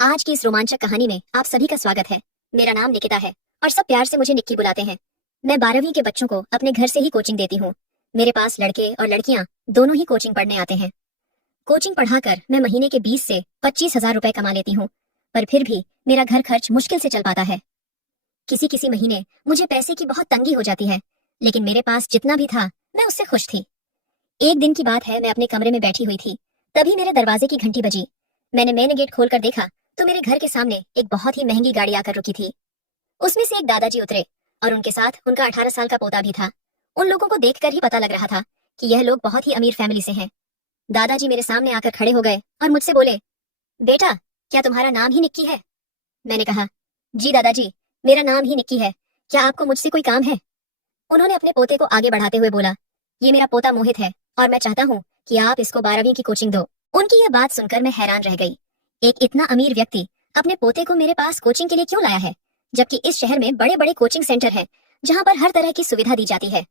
आज की इस रोमांचक कहानी में आप सभी का स्वागत है। मेरा नाम निकिता है और सब प्यार से मुझे निक्की बुलाते हैं। मैं 12वीं के बच्चों को अपने घर से ही कोचिंग देती हूँ। मेरे पास लड़के और लड़कियां दोनों ही कोचिंग पढ़ने आते हैं। कोचिंग पढ़ाकर मैं महीने के 20 से 25 हजार रुपए कमा लेती हूँ, पर फिर भी मेरा घर खर्च मुश्किल से चल पाता है। किसी किसी महीने मुझे पैसे की बहुत तंगी हो जाती है, लेकिन मेरे पास जितना भी था मैं उससे खुश थी। एक दिन की बात है, मैं अपने कमरे में बैठी हुई थी, तभी मेरे दरवाजे की घंटी बजी। मैंने मेन गेट खोलकर देखा तो मेरे घर के सामने एक बहुत ही महंगी गाड़ी आकर रुकी थी। उसमें से एक दादाजी उतरे और उनके साथ उनका 18 साल का पोता भी था। उन लोगों को देखकर ही पता लग रहा था कि यह लोग बहुत ही अमीर फैमिली से हैं। दादाजी मेरे सामने आकर खड़े हो गए और मुझसे बोले, बेटा, क्या तुम्हारा नाम ही निक्की है? मैंने कहा, जी दादाजी, मेरा नाम ही निक्की है। क्या आपको मुझसे कोई काम है? उन्होंने अपने पोते को आगे बढ़ाते हुए बोला, ये मेरा पोता मोहित है और मैं चाहता हूँ कि आप इसको 12वीं की कोचिंग दो। उनकी यह बात सुनकर मैं हैरान रह गई। एक इतना अमीर व्यक्ति अपने पोते को मेरे पास कोचिंग के लिए क्यों लाया है, जबकि इस शहर में बड़े बड़े कोचिंग सेंटर हैं जहाँ पर हर तरह की सुविधा दी जाती है।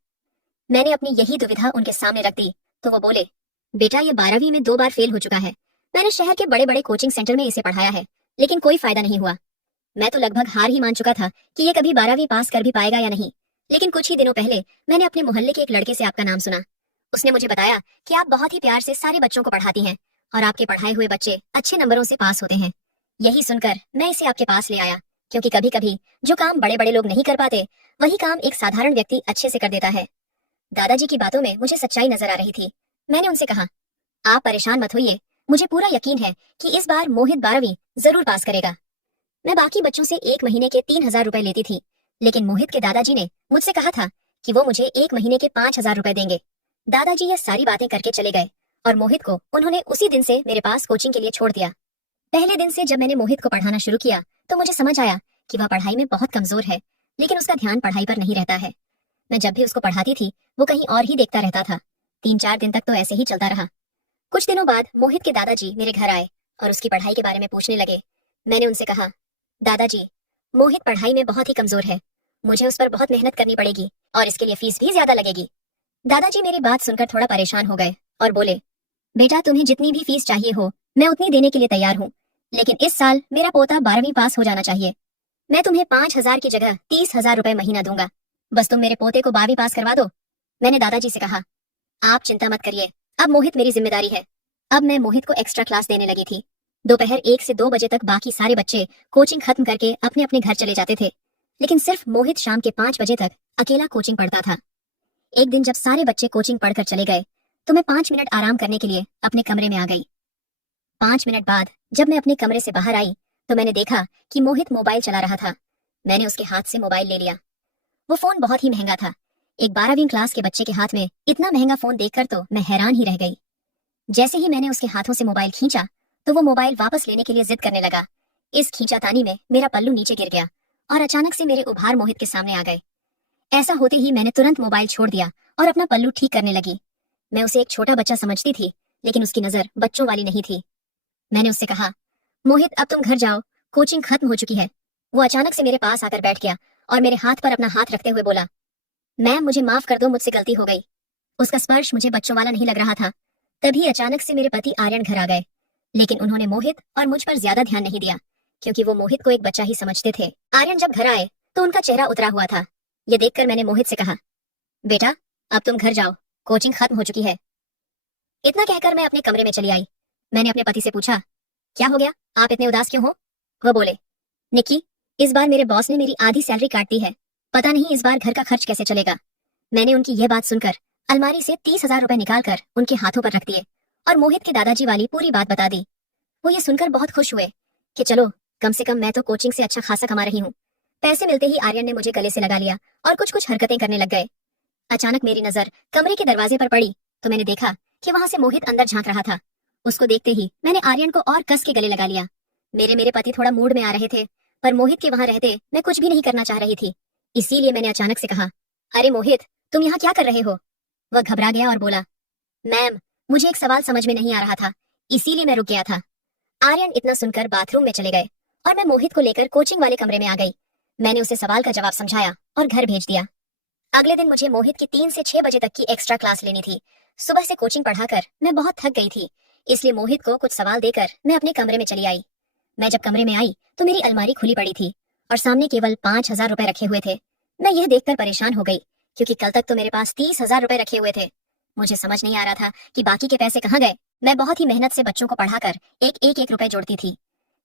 मैंने अपनी यही दुविधा उनके सामने रख दी तो वो बोले, बेटा, ये 12वीं में 2 बार फेल हो चुका है। मैंने शहर के बड़े बड़े कोचिंग सेंटर में इसे पढ़ाया है, लेकिन कोई फायदा नहीं हुआ। मैं तो लगभग हार ही मान चुका था कि ये कभी 12वीं पास कर भी पाएगा या नहीं। लेकिन कुछ ही दिनों पहले मैंने अपने मोहल्ले के एक लड़के से आपका नाम सुना। उसने मुझे बताया कि आप बहुत ही प्यार से सारे बच्चों को पढ़ाती हैं और आपके पढ़ाए हुए बच्चे अच्छे नंबरों से पास होते हैं। यही सुनकर मैं इसे आपके पास ले आया, क्योंकि कभी कभी जो काम बड़े बड़े लोग नहीं कर पाते, वही काम एक साधारण व्यक्ति अच्छे से कर देता है। दादाजी की बातों में मुझे सच्चाई नजर आ रही थी। मैंने उनसे कहा, आप परेशान मत होइए, मुझे पूरा यकीन है कि इस बार मोहित 12वीं जरूर पास करेगा। मैं बाकी बच्चों से एक महीने के 3 हजार रुपए लेती थी, लेकिन मोहित के दादाजी ने मुझसे कहा था कि वो मुझे एक महीने के 5 हजार रुपए देंगे। दादाजी ये सारी बातें करके चले गए और मोहित को उन्होंने उसी दिन से मेरे पास कोचिंग के लिए छोड़ दिया। पहले दिन से जब मैंने मोहित को पढ़ाना शुरू किया तो मुझे समझ आया कि वह पढ़ाई में बहुत कमजोर है, लेकिन उसका ध्यान पढ़ाई पर नहीं रहता है। मैं जब भी उसको पढ़ाती थी वो कहीं और ही देखता रहता था। 3-4 दिन तक तो ऐसे ही चलता रहा। कुछ दिनों बाद मोहित के दादाजी मेरे घर आए और उसकी पढ़ाई के बारे में पूछने लगे। मैंने उनसे कहा, दादाजी, मोहित पढ़ाई में बहुत ही कमजोर है, मुझे उस पर बहुत मेहनत करनी पड़ेगी और इसके लिए फीस भी ज्यादा लगेगी। दादाजी मेरी बात सुनकर थोड़ा परेशान हो गए और बोले, बेटा, तुम्हें जितनी भी फीस चाहिए हो मैं उतनी देने के लिए तैयार हूँ, लेकिन इस साल मेरा पोता 12वीं पास हो जाना चाहिए। मैं तुम्हें 5 हजार की जगह 30 हजार रुपए महीना दूंगा, बस तुम मेरे पोते को 12वीं पास करवा दो। मैंने दादाजी से कहा, आप चिंता मत करिए, अब मोहित मेरी जिम्मेदारी है। अब मैं मोहित को एक्स्ट्रा क्लास देने लगी थी। दोपहर 1 से 2 बजे तक बाकी सारे बच्चे कोचिंग खत्म करके अपने अपने घर चले जाते थे, लेकिन सिर्फ मोहित शाम के 5 बजे तक अकेला कोचिंग पढ़ता था। एक दिन जब सारे बच्चे कोचिंग पढ़कर चले गए तो मैं 5 मिनट आराम करने के लिए अपने कमरे में आ गई। 5 मिनट बाद जब मैं अपने कमरे से बाहर आई तो मैंने देखा कि मोहित मोबाइल चला रहा था। मैंने उसके हाथ से मोबाइल ले लिया। वो फोन बहुत ही महंगा था। एक 12वीं क्लास के बच्चे के हाथ में इतना महंगा फोन देखकर तो मैं हैरान ही रह गई। जैसे ही मैंने उसके हाथों से मोबाइल खींचा तो वो मोबाइल वापस लेने के लिए जिद करने लगा। इस खींचातानी में मेरा पल्लू नीचे गिर गया और अचानक से मेरे उभार मोहित के सामने आ गए। ऐसा होते ही मैंने तुरंत मोबाइल छोड़ दिया और अपना पल्लू ठीक करने लगी। मैं उसे एक छोटा बच्चा समझती थी, लेकिन उसकी नजर बच्चों वाली नहीं थी। मैंने उससे कहा, मोहित, अब तुम घर जाओ, कोचिंग खत्म हो चुकी है। वो अचानक से मेरे पास आकर बैठ गया और मेरे हाथ पर अपना हाथ रखते हुए बोला, मैम, मुझे माफ कर दो, मुझसे गलती हो गई। उसका स्पर्श मुझे बच्चों वाला नहीं लग रहा था। तभी अचानक से मेरे पति आर्यन घर आ गए, लेकिन उन्होंने मोहित और मुझ पर ज्यादा ध्यान नहीं दिया, क्योंकि वो मोहित को एक बच्चा ही समझते थे। आर्यन जब घर आए तो उनका चेहरा उतरा हुआ था। ये देखकर मैंने मोहित से कहा, बेटा, अब तुम घर जाओ, कोचिंग खत्म हो चुकी है। इतना कहकर मैं अपने कमरे में चली आई। मैंने अपने पति से पूछा, क्या हो गया, आप इतने उदास क्यों हो? वो बोले, निक्की, इस बार मेरे बॉस ने मेरी आधी सैलरी काट दी है, पता नहीं इस बार घर का खर्च कैसे चलेगा। मैंने उनकी यह बात सुनकर अलमारी से 30 हजार रुपए निकालकर उनके हाथों पर रख दिए और मोहित के दादाजी वाली पूरी बात बता दी। वो ये सुनकर बहुत खुश हुए कि चलो, कम से कम मैं तो कोचिंग से अच्छा खासा कमा रही हूँ। पैसे मिलते ही आर्यन ने मुझे गले से लगा लिया और कुछ कुछ हरकतें करने लग गए। अचानक मेरी नजर कमरे के दरवाजे पर पड़ी तो मैंने देखा कि वहां से मोहित अंदर झांक रहा था। उसको देखते ही मैंने आर्यन को और कस के गले लगा लिया। मेरे पति थोड़ा मूड में आ रहे थे, पर मोहित के वहां रहते मैं कुछ भी नहीं करना चाह रही थी। इसीलिए मैंने अचानक से कहा, अरे मोहित, तुम यहाँ क्या कर रहे हो? वह घबरा गया और बोला, मैम, मुझे एक सवाल समझ में नहीं आ रहा था, इसीलिए मैं रुक गया था। आर्यन इतना सुनकर बाथरूम में चले गए और मैं मोहित को लेकर कोचिंग वाले कमरे में आ गई। मैंने उसे सवाल का जवाब समझाया और घर भेज दिया। अगले दिन मुझे मोहित की 3 से 6 बजे तक की एक्स्ट्रा क्लास लेनी थी। सुबह से कोचिंग पढ़ाकर मैं बहुत थक गई थी, इसलिए मोहित को कुछ सवाल देकर मैं अपने कमरे में चली आई। मैं जब कमरे में आई तो मेरी अलमारी खुली पड़ी थी और सामने केवल 5,000 रुपए रखे हुए थे। मैं यह देखकर परेशान हो गई, क्योंकि कल तक तो मेरे पास 30,000 रुपए रखे हुए थे। मुझे समझ नहीं आ रहा था कि बाकी के पैसे कहाँ गए। मैं बहुत ही मेहनत से बच्चों को पढ़ाकर एक रुपए जोड़ती थी।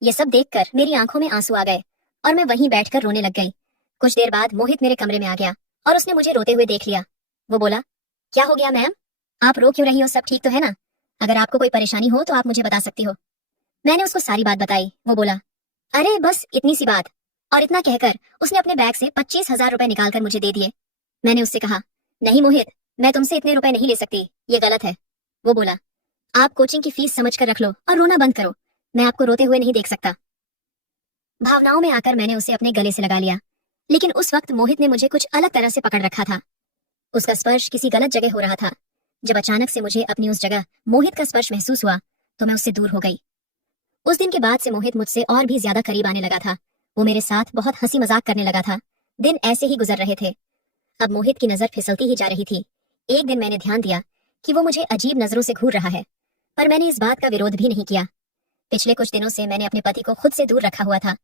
ये सब देखकर मेरी आंखों में आंसू आ गए और मैं वहीं बैठकर रोने लग गई। कुछ देर बाद मोहित मेरे कमरे में आ गया और उसने मुझे रोते हुए देख लिया। वो बोला, क्या हो गया मैम, आप रो क्यों रही हो? सब ठीक तो है ना? अगर आपको कोई परेशानी हो तो आप मुझे बता सकती हो। मैंने उसको सारी बात बताई। वो बोला, अरे बस इतनी सी बात। और इतना कहकर उसने अपने बैग से 25,000 रुपए निकालकर मुझे दे दिए। मैंने उससे कहा, नहीं मोहित, मैं तुमसे इतने रुपए नहीं ले सकती, ये गलत है। वो बोला, आप कोचिंग की फीस समझ कर रख लो और रोना बंद करो, मैं आपको रोते हुए नहीं देख सकता। भावनाओं में आकर मैंने उसे अपने गले से लगा लिया, लेकिन उस वक्त मोहित ने मुझे कुछ अलग तरह से पकड़ रखा था। उसका स्पर्श किसी गलत जगह हो रहा था। जब अचानक से मुझे अपनी उस जगह मोहित का स्पर्श महसूस हुआ तो मैं उससे दूर हो गई। उस दिन के बाद से मोहित मुझसे और भी ज्यादा करीब आने लगा था। वो मेरे साथ बहुत हंसी मजाक करने लगा था। दिन ऐसे ही गुजर रहे थे। अब मोहित की नजर फिसलती ही जा रही थी। एक दिन मैंने ध्यान दिया कि वो मुझे अजीब नजरों से घूर रहा है, पर मैंने इस बात का विरोध भी नहीं किया। पिछले कुछ दिनों से मैंने अपने पति को खुद से दूर रखा हुआ था,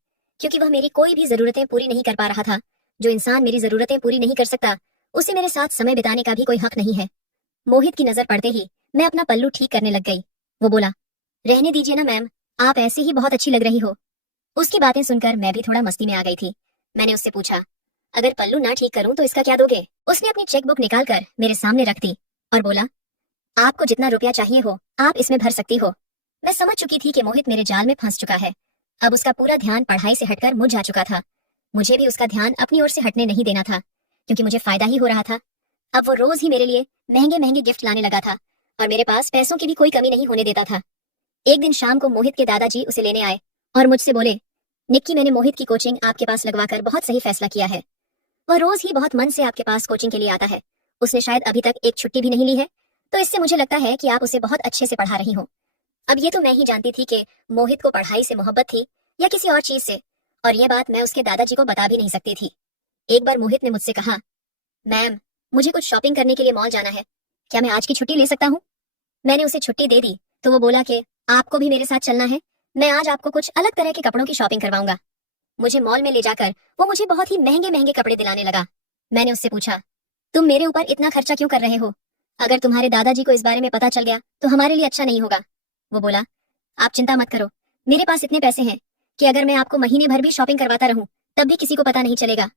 क्योंकि वह मेरी कोई भी जरूरतें पूरी नहीं कर पा रहा था। जो इंसान मेरी जरूरतें पूरी नहीं कर सकता, उसे मेरे साथ समय बिताने का भी कोई हक नहीं है। मोहित की नजर पड़ते ही मैं अपना पल्लू ठीक करने लग गई। वो बोला, रहने दीजिए ना मैम, आप ऐसे ही बहुत अच्छी लग रही हो। उसकी बातें सुनकर मैं भी थोड़ा मस्ती में आ गई थी। मैंने उससे पूछा, अगर पल्लू ना ठीक करूं तो इसका क्या दोगे? उसने अपनी चेकबुक निकालकर मेरे सामने रख दी और बोला, आपको जितना रुपया चाहिए हो आप इसमें भर सकती हो। मैं समझ चुकी थी कि मोहित मेरे जाल में फंस चुका है। अब उसका पूरा ध्यान पढ़ाई से हटकर मुझ जा चुका था। मुझे भी उसका ध्यान अपनी ओर से हटने नहीं देना था, क्योंकि मुझे फायदा ही हो रहा था। अब वो रोज ही मेरे लिए महंगे महंगे गिफ्ट लाने लगा था और मेरे पास पैसों की भी कोई कमी नहीं होने देता था। एक दिन शाम को मोहित के दादाजी उसे लेने आए और मुझसे बोले, निक्की, मैंने मोहित की कोचिंग आपके पास लगवाकर बहुत सही फैसला किया है। वह रोज ही बहुत मन से आपके पास कोचिंग के लिए आता है। उसने शायद अभी तक एक छुट्टी भी नहीं ली है, तो इससे मुझे लगता है कि आप उसे बहुत अच्छे से पढ़ा रही हो। अब ये तो मैं ही जानती थी कि मोहित को पढ़ाई से मोहब्बत थी या किसी और चीज से, और यह बात मैं उसके दादाजी को बता भी नहीं सकती थी। एक बार मोहित ने मुझसे कहा, मैम, मुझे कुछ शॉपिंग करने के लिए मॉल जाना है, क्या मैं आज की छुट्टी ले सकता हूँ? मैंने उसे छुट्टी दे दी तो वो बोला कि आपको भी मेरे साथ चलना है, मैं आज आपको कुछ अलग तरह के कपड़ों की शॉपिंग करवाऊंगा। मुझे मॉल में ले जाकर वो मुझे बहुत ही महंगे महंगे कपड़े दिलाने लगा। मैंने उससे पूछा, तुम मेरे ऊपर इतना खर्चा क्यों कर रहे हो? अगर तुम्हारे दादाजी को इस बारे में पता चल गया तो हमारे लिए अच्छा नहीं होगा। वो बोला, आप चिंता मत करो, मेरे पास इतने पैसे हैं कि अगर मैं आपको महीने भर भी शॉपिंग करवाता रहूं तब भी किसी को पता नहीं चलेगा।